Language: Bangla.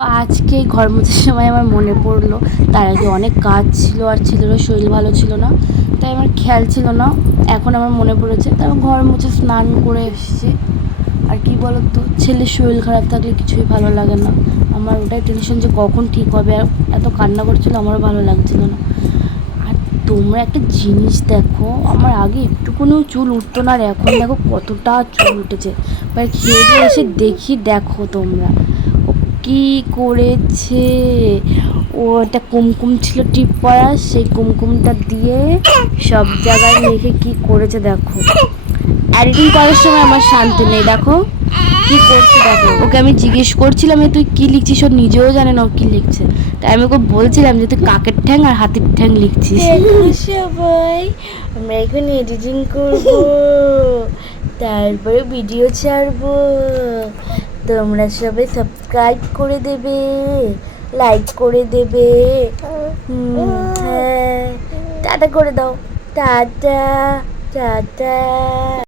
আজকে ঘর মোছার সময় আমার মনে পড়লো, তার আগে অনেক কাজ ছিল আর ছেলেরও শরীর ভালো ছিল না, তাই আমার খেয়াল ছিল না। এখন আমার মনে পড়েছে, তাই আমি ঘর মুছে স্নান করে এসেছি। আর কি বলতো, ছেলের শরীর খারাপ থাকলে কিছুই ভালো লাগে না। আমার ওটাই টেনশন যে কখন ঠিক হবে। আর এত কান্না করছিল, আমারও ভালো লাগছিল না। আর তোমরা একটা জিনিস দেখো, আমার আগে একটুকুনিও চুল উঠতো না, আর এখন দেখো কতটা চুল উঠেছে। এবার খেয়ে দিয়ে এসে দেখো তোমরা ও কি করেছে। ও একটা কুমকুম ছিল টিপ পরা, সেই কুমকুমটা দিয়ে সব জায়গায় মেখে কি করেছে দেখো। এডিটিং করার সময় আমার শান্তি নেই, দেখো কি করছে দেখো। ওকে আমি জিজ্ঞেস করছিলাম তুই কি লিখছিস, ও নিজেও জানে না ও কি লিখছে। তাই আমি ওকে বলছিলাম যে তুই কাকের ঠ্যাং আর হাতির ঠ্যাং লিখছিস। সবাই আমরা এখন এডিটিং করব, তারপরে ভিডিও ছাড়বো। তোমরা সবাই সাবস্ক্রাইব করে দেবে, লাইক করে দেবে। হ্যাঁ, টাটা করে দাও। Tata tata.